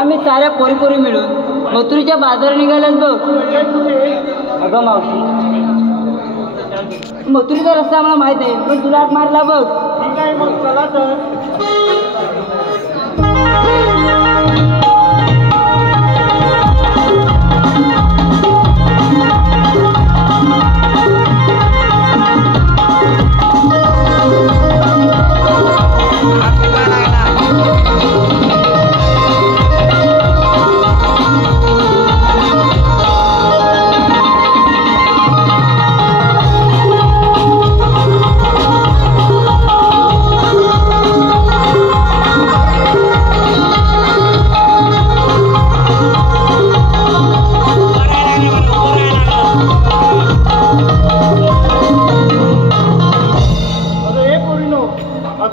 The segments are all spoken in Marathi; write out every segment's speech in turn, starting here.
आम्ही साऱ्या पोरी पोरी मिळून मथुरेच्या बाजार निघाल्यास बघ. अगं मावशी, मथुरेचा रस्ता आम्हाला माहित आहे, पण तुला हात मारला बघ. ठीक आहे मग चला तर.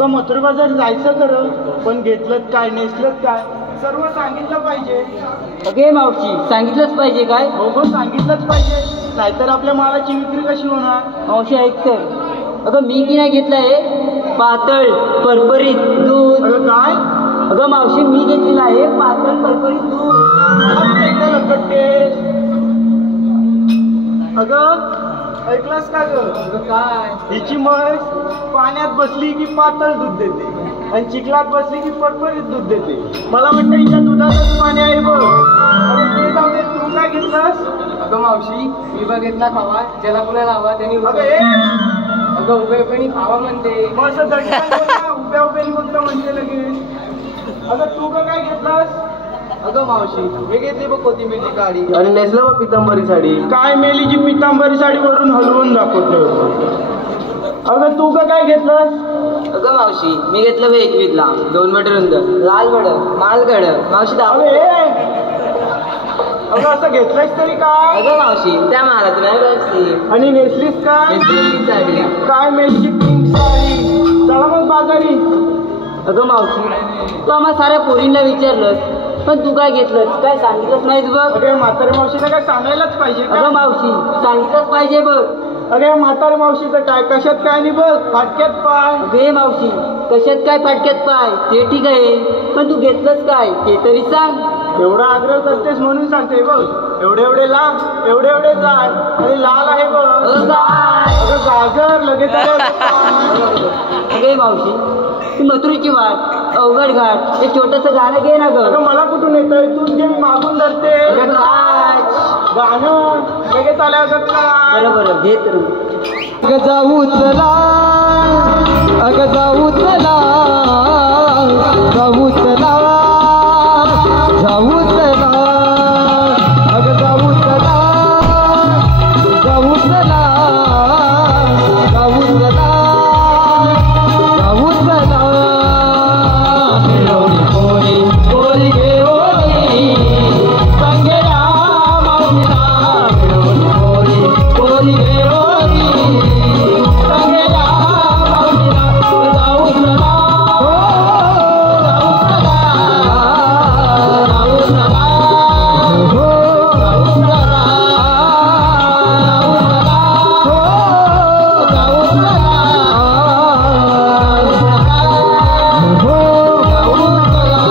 मथुरा बाजार जायचं खरं, पण घेतलं काय नेसलं काय सर्व सांगितलं पाहिजे. अगे मावशी, सांगितलंच पाहिजे काय? हो सांगितलंच पाहिजे, नाहीतर आपल्या मालाची विक्री कशी होणार. मावशी ऐक तर, अगं मी की नाही घेतलंय पातळ परपरीत दूध. अगं काय? अगं मावशी, मी घेतलेलं आहे पातळ परपरीत दूध. अगं ऐकलास का ग? काय? हिची म्हैस पाण्यात बसली की पातळ दूध देते आणि चिखलात बसली की परपरीत दूध देते. मला वाटतं हिच्या दुधातच पाणी आहे बघ. अरे ते जाऊ दे, तू काय घेतलास? अगं मावशी, मी बघितला खावा, ज्याला कुणाला हवा त्यांनी. अगं उभे उभेनी खावा म्हणते. उभ्या उभ्यानी फक्त म्हणते लगेच. अगं तू का काय घेतलास? अगं मावशी, मी घेतली बघ कोथिंबीरची काडी आणि नेसलं बघ पितांबरी साडी. काय मेलीची पितांबरी साडी वरून हलवून दाखवतो. अगं तू का काय घेतलंस? अगं मावशी, मी घेतलं बघ 21ला 2 मीटर रुंद लाल बड माल गड. मावशी दाव. अगं असं घेतलंस तरी काय? अगं मावशी, त्या मालात नाही बसली. आणि नेसलीस काय? साडी. काय मेलीची पिंक साडी. चला मग बाजारी. अगं मावशी, तू आम्हा साऱ्या पोरींना विचारलंस, पण तू काय घेतलंस काय सांगितलंच नाहीस बघ. अरे म्हातारे मावशीला काय सांगायलाच पाहिजे. अगं मावशी, सांगितलंच पाहिजे बघ. अरे म्हातारे मावशीचं काय, कशात काय नाही बघ, फाटक्यात पाय. अगे मावशी, कशात काय फाटक्यात पाय ते ठीक आहे, पण तू घेतलंच काय ते तरी सांग. एवढा आग्रह करतेस म्हणून सांगते बघ. एवढे एवढे लांब, एवढे एवढे जाड आणि लाल आहे बघ. अगं गाजर लगेच. अगे मावशी, ती मथुरेची वाट, अवघड घाट, एक छोटंसं गाणं घे ना ग. अगं मला कुठून येतंय, तूच घे, मागून धरते. गाणं लगेच आलं. अगं काय? बरोबर घे तर. अगं जाऊ चला, अगं जाऊ चला, जाऊ चला, जाऊ चला, अगं जाऊ चला, जाऊ चला, जाऊ चला, जाऊ चला. मिळवली पोरी, पोरी घेऊन संगेला माऊलीला. मिळवली पोरी, पोरी घेऊन संगेला माऊलीला. जाऊ चला, हो जाऊ चला, जाऊ चला, हो जाऊ चला, जाऊ चला, हो जाऊ चला,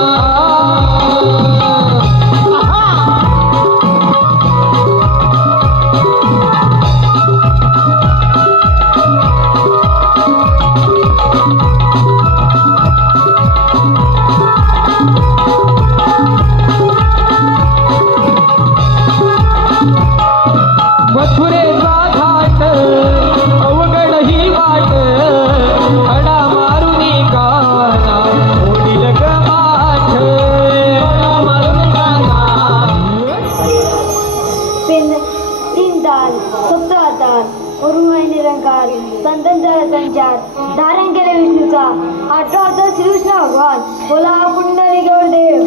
मथुरेचा घाट अवघड ही वाट, अडा मारुनी काना ओढील गमाठ. तीन सप्ताहात अरुण निरंकार संतांचा संचार धारण केले विष्णूचा 18 अवतार श्रीकृष्ण भगवान. बोला पुंडलिक देव.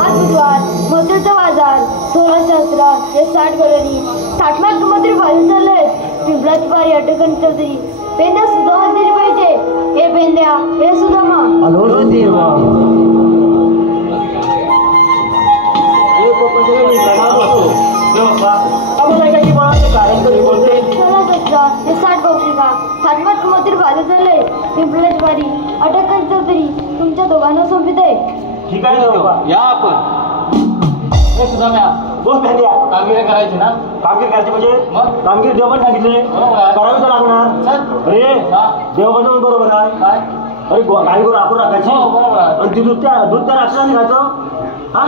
आज बुधवार मथुरेचा बाजार 16 हे 60 करोनी 60 मथुरे बाजू चाललंय. पिंपळाची पारी अटकन चौधरी पेंद्या सुद्धा दिली पाहिजे. हे पेंद्या, हे सुदामा. हॅलो देवा. हे 60 पौत्रिका 60 मथुरे बाजू चाललंय. पिंपळाची पारी अटकन चौधरी तुमच्या दोघांना सोपित आहे. ठीक आहे ना या आपण सुद्धा म्या बोल भेंड्या कामगिरी करायची ना कामगिरी करायची म्हणजे मग? कामगिरी देव पण सांगितले बरोबर आहे. करावी तर लागणार चल. अरे हा. देव पण बरोबर आहे काय अरे गाई गोर आपण राखायची हो, बरोबर आहे. आणि ती दूध त्या राक्षसाने खायचं हा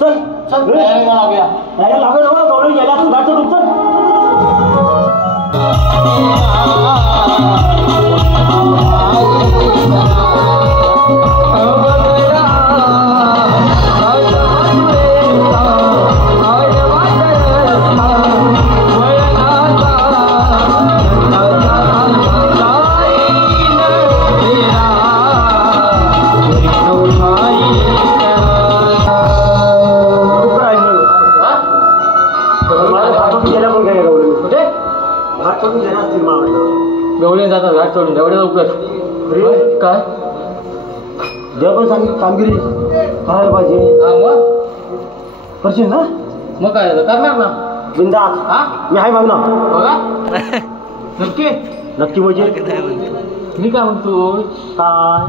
चल चल तयारी लावूया नाही लागेल हो गवळी गेल्या तू घाटचं दूध चल कुठे घाट सोडून गेला असतील मला वाटतं गवळी जातात घाट सोडून एवढ्या लवकर अरे काय देव पण सांगितलं कामगिरी करायला पाहिजे हा मग करशील ना मग काय झालं करणार ना बिंदास हा मी आहे मागणं बघा नक्की नक्की म्हणजे मी काय म्हणतो काय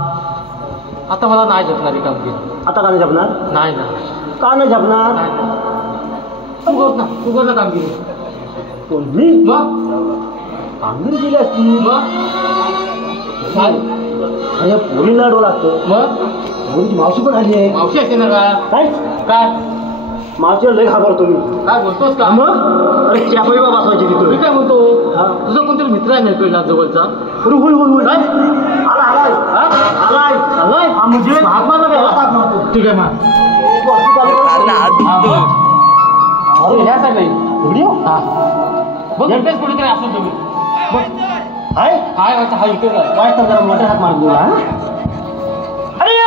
आता मला नाही झेपणार ही कामगिरी आता का नाही झपणार नाही ना का नाही झपणार नाही ना. तू कर ना कामगिरी तुम्ही मग कामगिरी केली असती मग चाल आणि पोरीला डोल लागतं मग पोरीची मावशी पण आली आहे मावशी असते ना का काय काय मावशीला लय घाबरतो मी काय बोलतोस का मग अरे चापळी बा बसवायची मी तिथं काय म्हणतो हा. तुझा कोणतरी मित्र आहे ना जवळचा अरे होय होय होय काय? आलाय हा? आलाय आलाय? हा म्हणजे हात मार ना त्याला. हात मारतो. ठीक आहे मार वरती खाली करून- हा, बघ. अरे ह्या साईडला ये. व्हिडिओ हा बघ इथेच कुठेतरी असं तुम्ही बघ हाय हाय वाटतं हा इथेच आहे काय तर जरा मोठा हात मारून दिला अरे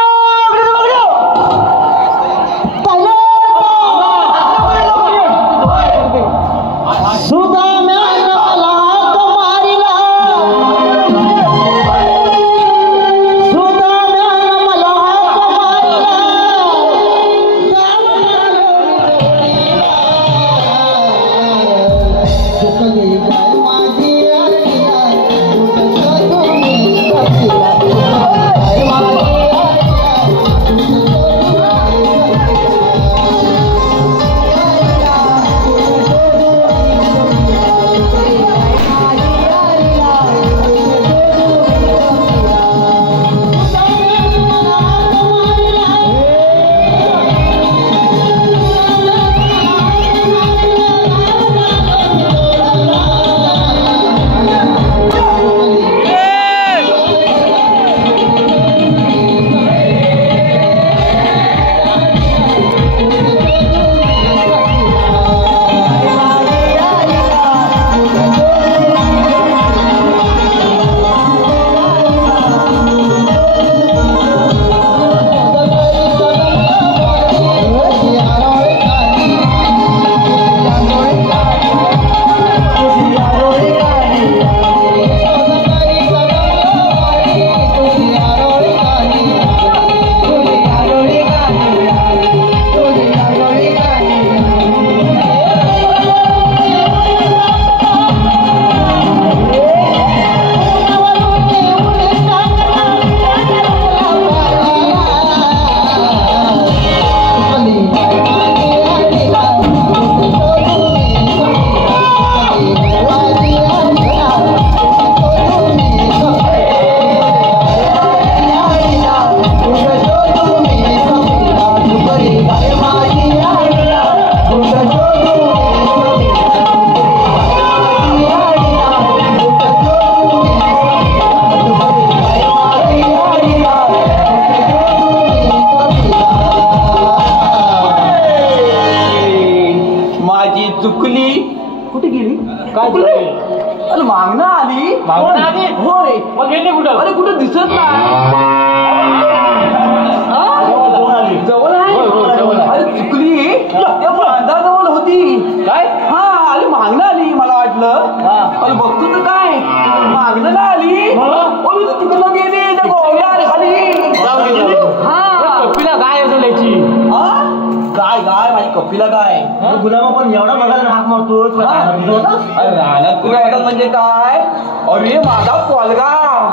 चुकली कुठे गेली काय चुकली? चुकली? अरे मागणं आली मागणं आली? होय मग गेले कुठं अरे कुठं दिसत नाही हा? जवळ आली. जवळ आहे होय, होय, जवळ आहे. अरे चुकली त्या बांधाजवळ होती काय हा अरे मागणं आली मला वाटलं हा. अरे बघतो तर काय मागणं ना आली मग? अरे तू तिकडं गेली त्या गोव्या आली खाली जाऊ गेली? हा कपिला गाय असेल याची हा? गाय गाय माझी कपिला गाय गुलाबा पण एवढा बघायला हाक मारतो अरे रानात तुला वाटत म्हणजे काय अरे माझा पोलगा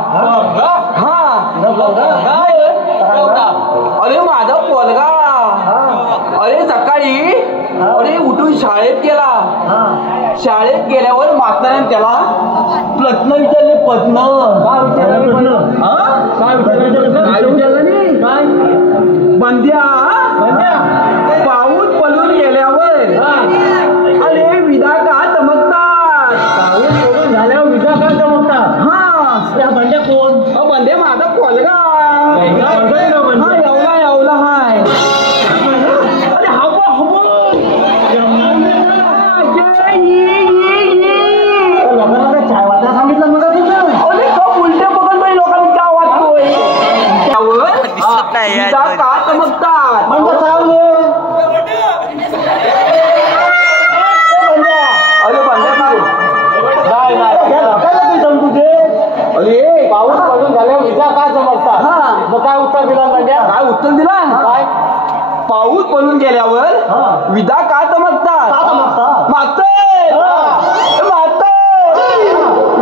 पोलगा? हा पोलगा? काय केवढा? अरे माझा पोलगा अरे सकाळी अरे उठून शाळेत गेला. शाळेत गेल्यावर मास्तराने त्याला प्रश्न विचारले. प्रश्न काय विचारलं? काय बंद्या पाऊस पडून गेल्यावर अरे विधा का चमकतात. पाऊस पडून झाल्यावर विधा का चमकतात. हा त्या बंड्या कोण? बंड्या माझा पोलगा. एवढा हाय. अरे हवं लोकांना चाय वाचा सांगितलं मग उलटे बघून बाई लोकांनी काय वाचतोय. का चमकतात म्हणजे अरे अरे पाऊस पडून झाल्यावर विजा काय चमकतात. मग काय उत्तर दिला बंड्या? काय उत्तर दिला? काय पाऊस पडून गेल्यावर विजा का चमकतात. मागत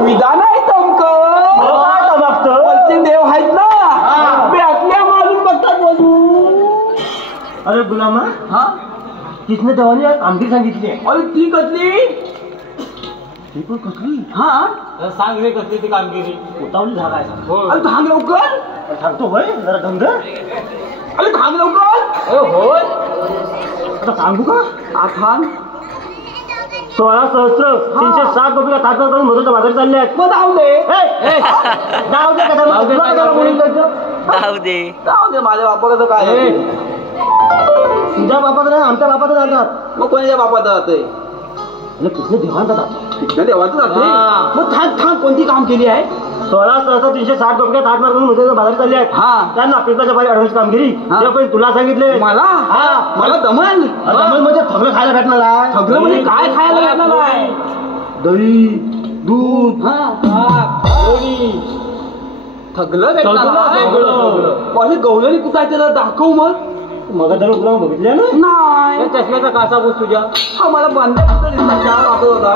विजा नाही चमकत. वरचे देव आहेत ना बॅटल्या मारून बघतात बोलू. अरे गुलामा हा किसने देवाने कामगिरी सांगितली. अरे ती कसली? ती पण कसली? हा सांग रे कसली ती कामगिरी. उतावली झाला. अरे थांब लवकर. सांगतो होय जरा गंग. अरे थांब लवकर. होय आता सांगू का? थांब. 16,360 रुपये तात्या करून मधून बाजारी चालले आहेत. मग जाऊ दे. जाऊ दे माझ्या बापाचं काय. तुझ्या बापाचं नाही आमच्या बापाचं जातात. मग कोणाच्या बापाचं जाते? कृष्ण देवांचा जातो. कृष्ण देवांचा जाते. मग थांब कोणती काम केली आहे? 16,360 रुपये ताट मारून मध्ये बाजारी चालले आहेत. त्यांना पिकाच्या पाहिजे ऍडव्हान्स कामगिरी पण तुला सांगितले. मला दमन म्हणजे थगलं खायला भेटणार आहे. थगलं म्हणजे काय खायला भेटणार आहे? दही दूध थगलं भेटणार. गवळणी कुठं आहे त्याला दाखव. मग तुला बघितलं ना? नाही. चष्म्याचा कासा बोस तुझ्या. हा मला बांधा वाटत होता.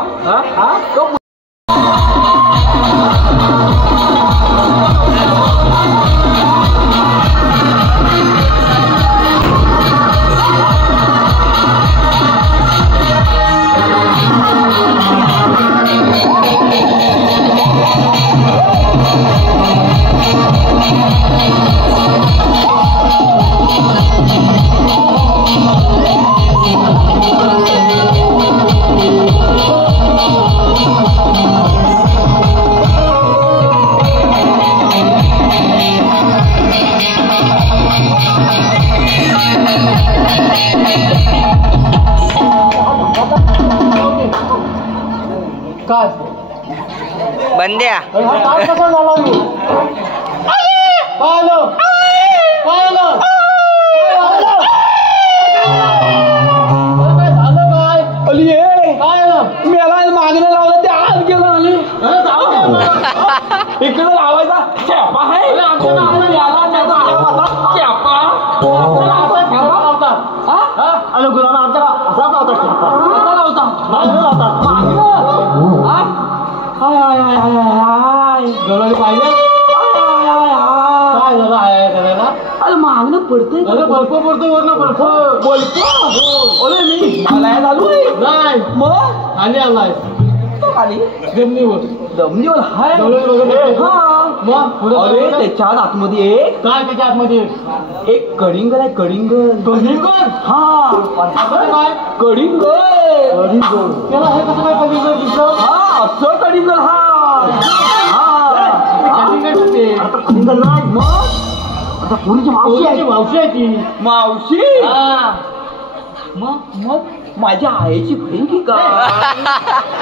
बंद्या कसा झाला मी मेला मागणं लावलं ते आज गेलं आले. इकडे लावायचा चॅपा आहे. अरे गुलाम आमच्या असाच लावता. अरे मागणं पडतंय. अरे बल्प पडतो वरनं बल्प बोलतो. अरे मी मला चालू नाही. मग आणि आलाय खाली जमिनीवर हाय. अरे त्याच्यात आतमध्ये एक काय त्याच्या आतमध्ये एक कडिंगल आहे. कडिंगल हा काय कडिंगल त्याला हे कसं काय कडिंगल दिसतं. हा असं कडिंगल. कडिंगल नाही. मग आता पोरीची मावशी आहे ती मावशी. मग माझ्या आईची बहीण की का?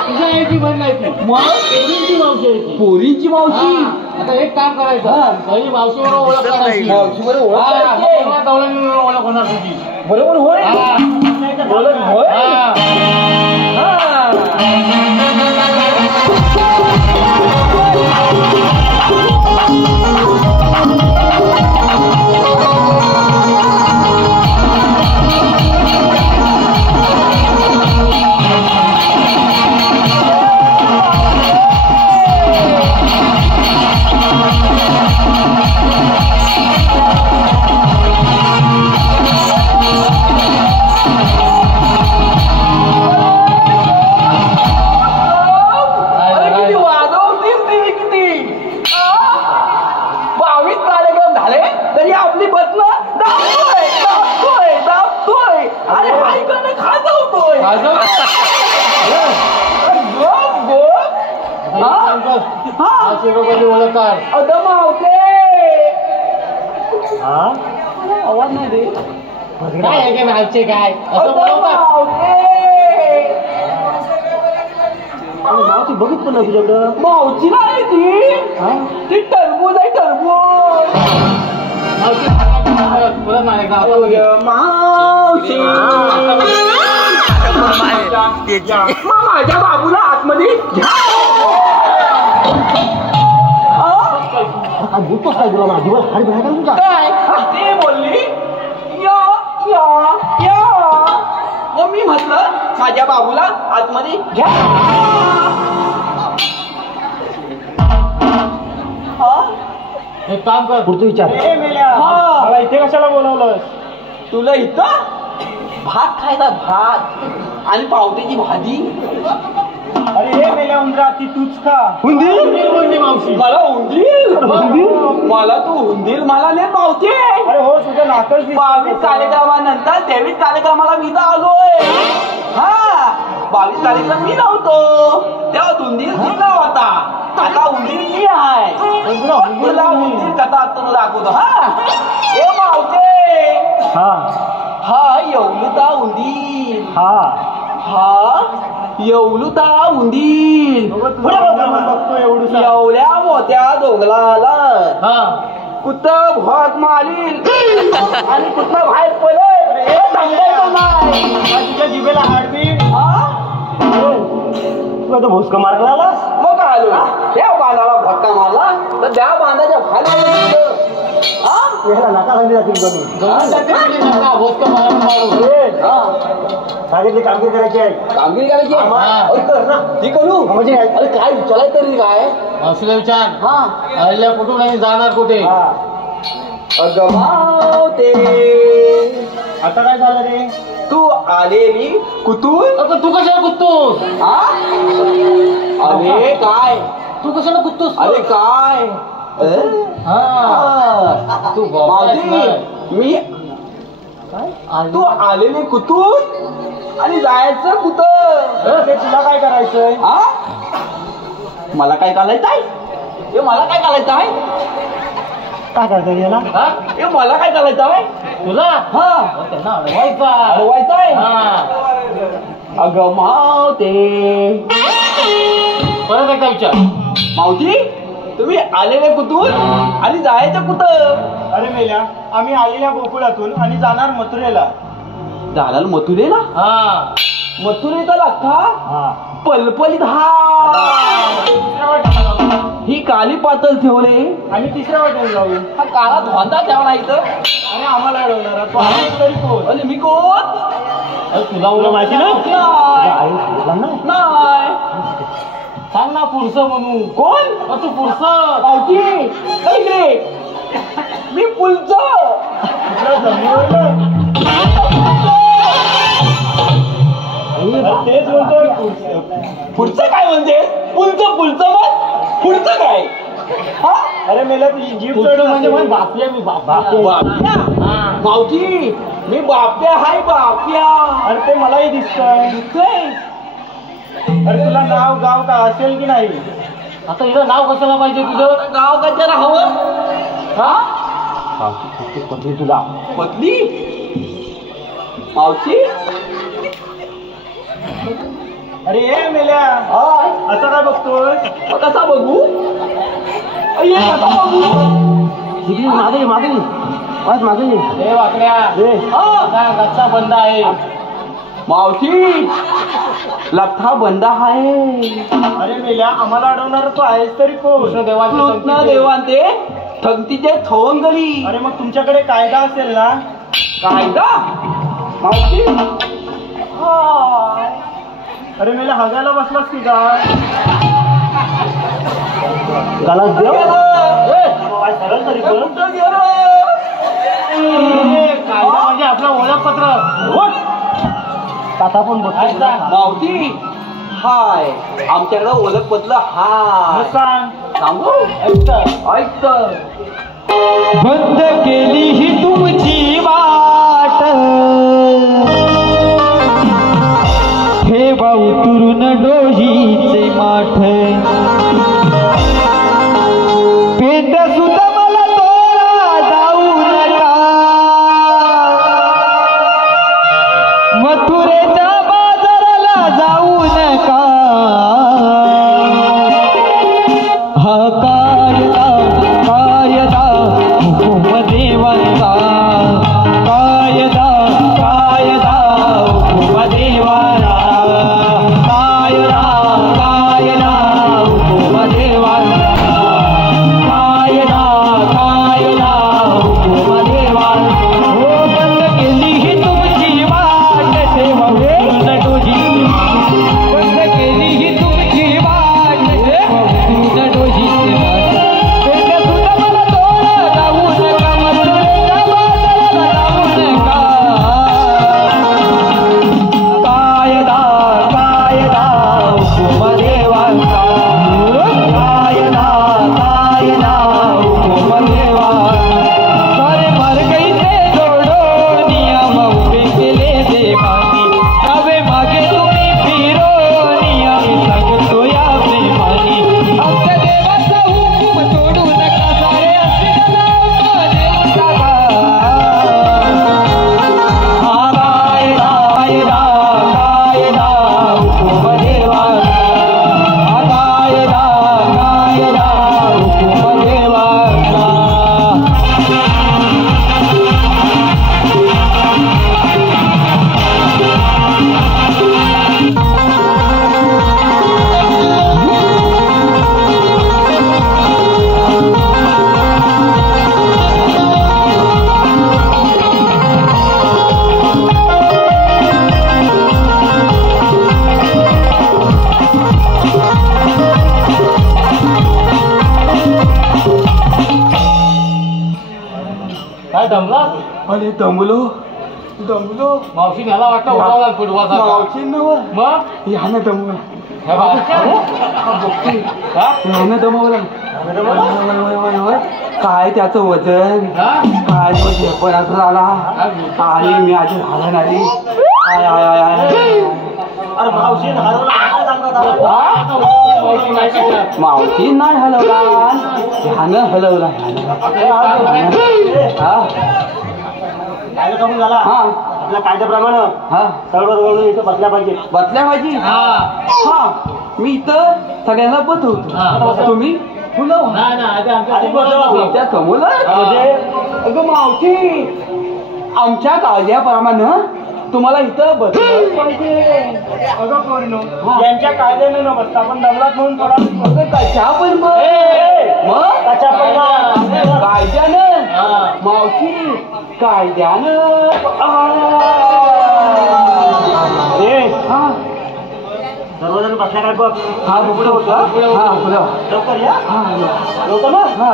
तुझ्या आईची बहीण नाही ती. मग पोरीची मावशी आहे ती. पोरीची मावशी. आता एक काम करायचं पहिली मावशीवर ओळख करायची. मावशीवर ओळख होणार तुझी. बरोबर होय. मावशी बरोबर ओळख काढ. अगं मावते आवाज नाही दे. काय आहे का मावचे काय असं अगं बोलवतात. मावते मावशी बघितलं ना तुझ्याकडं. मावची नाही ती टरबूज आहे टरबूज. बोलत नाही का मावशी माझ्या बाबूला आतमध्ये घ्या. काय बोलतोस काय तुला माझीवर हाड बिहाड का तुझा? काय ते बोलली या या या मग मी म्हटलं माझ्या बाबूला आतमध्ये घ्या. एक काम कर पुढचं विचार. हा. मला इथे कशाला बोलवलंस. तुला इथं भात खायचा भात आणि पावट्याची भाजी. अरे हे मेल्या उंदरा ती तूच खा. हुंदीर मावशी मला उंदीर मला तू उंदीर मला नाही पावते. अरे हो तुझं नाकच 22 कार्यक्रमानंतर 23 कार्यक्रमाला मी तर आलोय. हा 22 कार्यक्रम मी नव्हतो तेव्हा उंदीर तुला होता. आता उंदीर मी आहे. तुला उंदीर कथा आता तू दाखवतो. हा ए मावते हा येवलुता उंदीर. हा येवलुता उंदीर बघतो एवढं एवढ्या मोठ्या डोंगराला कुठ भोग मारील आणि कुठं बाहेर पडेल हे सांगायचं नाही. तुझ्या जिभेला हाडबीड. तू आता भोसका मारायला आलास. मग आलो त्या बांधाला भटका मारला तर त्या बांधाच्या खाली याला नाका सांगली जातील सांगितली कामगिरी करायची आहे. कामगिरी करायची अरे कर ना ती करू म्हणजे अरे काय विचारायचं तरी काय. मावशीला विचार हा आलेल्या कुठून आणि जाणार कुठे. अगं मावते आता काय झालं रे. तू आलेली कुठून. अगं तू कशाला कुदतोस. हा अरे काय तू कशाला कुदतोस. अरे काय तू मावशी मी तू आलेली कुठून आणि जायचं कुठं. तुला काय करायचंय. हा मला काय घालायचं आहे. हे मला काय घालायचं आहे. काय करायचं याला. हे मला काय घालायचं आहे. तुला हा त्यांना अडवायचा. अडवायचं आहे. अगं मावते परत एकदा विचार. मावशी तुम्ही आलेले कुठून आणि जायचं कुठं. अरे मेल्या आम्ही आलेल्या गोकुळातून आणि जाणार मथुरेला. झालं मथुरेला. मथुरेचा लागता पलपलीत ही काली पातळ ठेवले आम्ही तिसऱ्या वाटेला जाऊ. हा काळा धोंदा ठेवला इथं आणि आम्हाला अडवणार तू आहे तरी कोण. अरे मी कोण. तुला माहिती नाही सांग ना पुरुष म्हणून. कोण तू पुरुष मावशी काय रे. मी पुलच तेच बोलतोय. पुढचं काय म्हणजे पुलचं मग पुढचं काय. हा अरे मेल्या तुझी जीभ पुरुष म्हणजे बापल्या मी बाप्या मावशी मी बाप्या हाय बाप्या. अरे ते मलाही दिसतंय. अरे तुला नाव गाव का असेल की नाही. आता हिला नाव कशाला पाहिजे तुझं. गाव कशाला हवं. हा पत्नी तुला पत्नी मावशी. अरे ये मेल्या असं काय बघतोय. कसा बघू. कसा बघू. मागे मागे हे वाकड्या गच्चा बंद आहे. मावशी लठ्ठा बंद आहे. अरे मेल्या आम्हाला अडवणार तू आहेस तरी कोण. कृष्ण देवान ते थंगतीचे थोंगली. अरे मग तुमच्याकडे कायदा असेल ना. कायदा मावशी. अरे मेल्या हगायला बसलास की काय. गालाच देव सरळ तरी पण. कायदा म्हणजे आपलं ओळखपत्र. आता पण बघायचा मावशी हाय आमच्याकडे ओळखपत्र हाय. सांगू ऐक बंद केली ही तुमची वाट ठेवा उतरून डोहीचे माठ दमलास अरे दमलो मावशी न्याला वाटतं उडाला फुटबॉल मावशी नव मग यानं दमवला यानं दमवला काय त्याचं वजन काय तो झेपणाचं झाला आणि मी आधी झाला नाही अरे मावशी मावशी नाही हलवला ह्यानं हलवला कायदा कमी झाला हा आपल्या कायद्याप्रमाणे हा सर्व इथं बसल्या पाहिजे बसल्या पाहिजे हा मी इथं सगळ्यांना बसवतो तुम्ही फुलं त्या समोर अगं मावशी आमच्या कायद्याप्रमाणे तुम्हाला इथं बसलं पाहिजे अगं पोरीनो यांच्या कायद्याने न बसता आपण दमलात म्हणून थोडा कशा पण मग कशा पण कायद्यानं मावशी कायद्यानं हा सर्वजण बसल्या काय बघ हा पुढे होतो हा पुढे लवकर या हा लवकर ना हा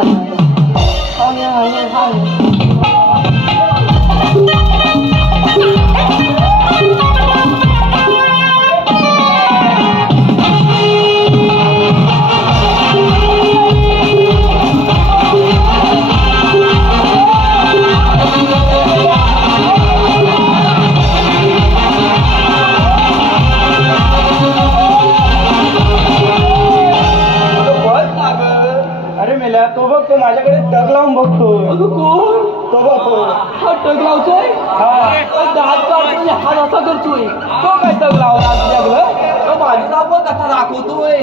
तो बघ तो माझ्याकडे टक लावून बघतो तो बघ हा टक लावतोय दात काढतोय हात असा करतोय तो काय टक लावला तुझ्याकडं तो माझा बघ कसा दाखवतोय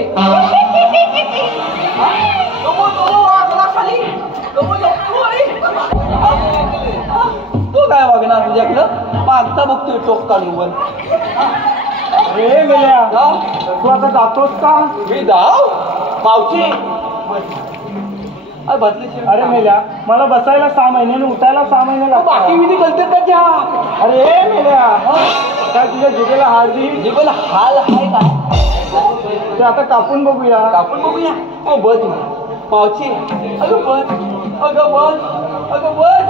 तो काय बघणार तुझ्याकडं मागता बघतोय टोक काढून पण रे मेल्या तू आता जातोस का मी जाव मावशी अरे मेल्या मला बसायला 6 महिने आणि उठायला 6 महिने लागतात बाकी विधी गलती त्याच्या अरे मेल्या काय तुझ्या जिभेला हाड देईल जीवन हाल आहे काय ते आता कापून बघूया आपण बघूया हो बस मावशी अगं बस अगं बस अगं बस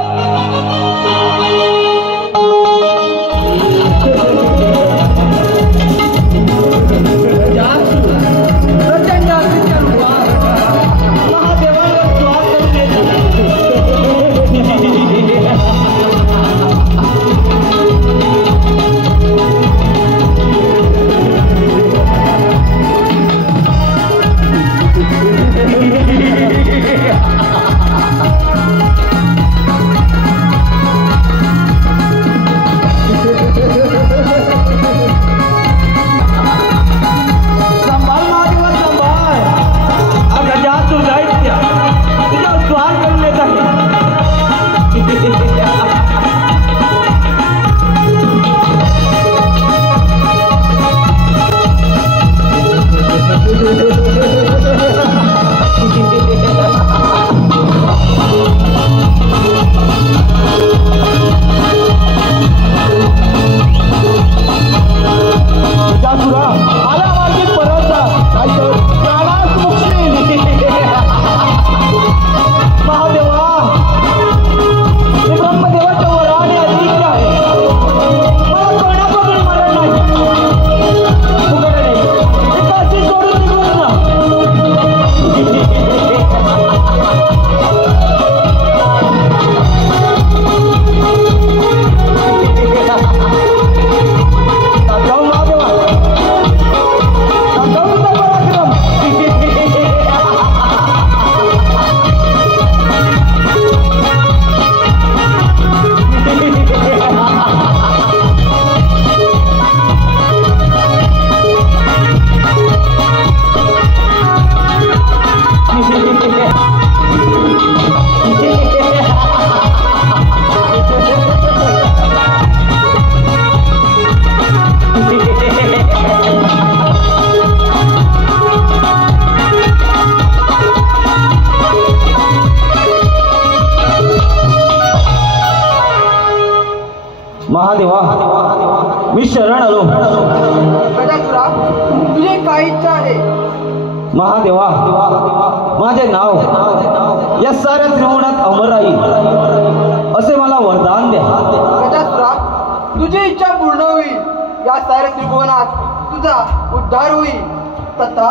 महादेवा मी शरण आलो तुझे काय इच्छा आहे महादेवा माझे नाव या साऱ्या त्रिभुवनात अमर राहील असे मला या साऱ्या त्रिभुवनात तुझा उद्धार होईल तथा